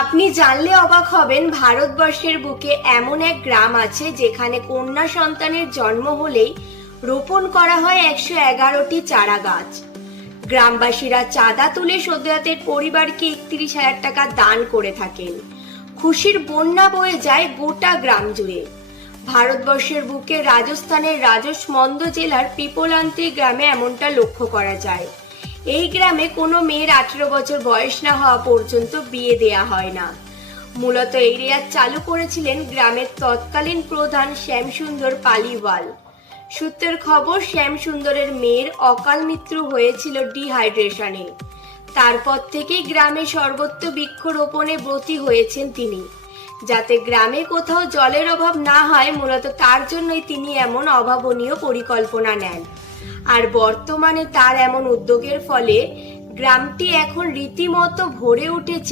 আপনি জানলে অবাক হবেন, ভারতবর্ষের বুকে এমন এক গ্রাম আছে যেখানে কন্যা সন্তানের জন্ম হলেই রোপণ করা হয় 111টি চারা গাছ। গ্রামবাসীরা চাঁদা তুলে সদ্যোজাতের পরিবারকে 31,000 টাকা দান করে থাকেন। খুশির বন্যা বয়ে যায় গোটা গ্রাম জুড়ে। ভারতবর্ষের বুকে রাজস্থানের রাজসমন্দ জেলার পিপলান্তি গ্রামে এমনটা লক্ষ্য করা যায়। এই গ্রামে কোনো মেয়ের 18 বছর বয়স না হওয়া পর্যন্ত বিয়ে দেয়া হয় না। মূলত এই রেওয়াজ চালু করেছিলেন গ্রামের তৎকালীন প্রধান শ্যামসুন্দর পালিওয়াল। সূত্রের খবর, শ্যামসুন্দরের মেয়ের অকাল মৃত্যু হয়েছিল ডিহাইড্রেশনে। তারপর থেকেই গ্রামে সর্বত্র বৃক্ষরোপণে ব্রতী হয়েছেন তিনি, যাতে গ্রামে কোথাও জলের অভাব না হয়। মূলত তার জন্যই তিনি এমন অভাবনীয় পরিকল্পনা নেন। আর বর্তমানে তার এমন উদ্যোগের ফলে গ্রামটি এখন রীতিমতো ভরে উঠেছে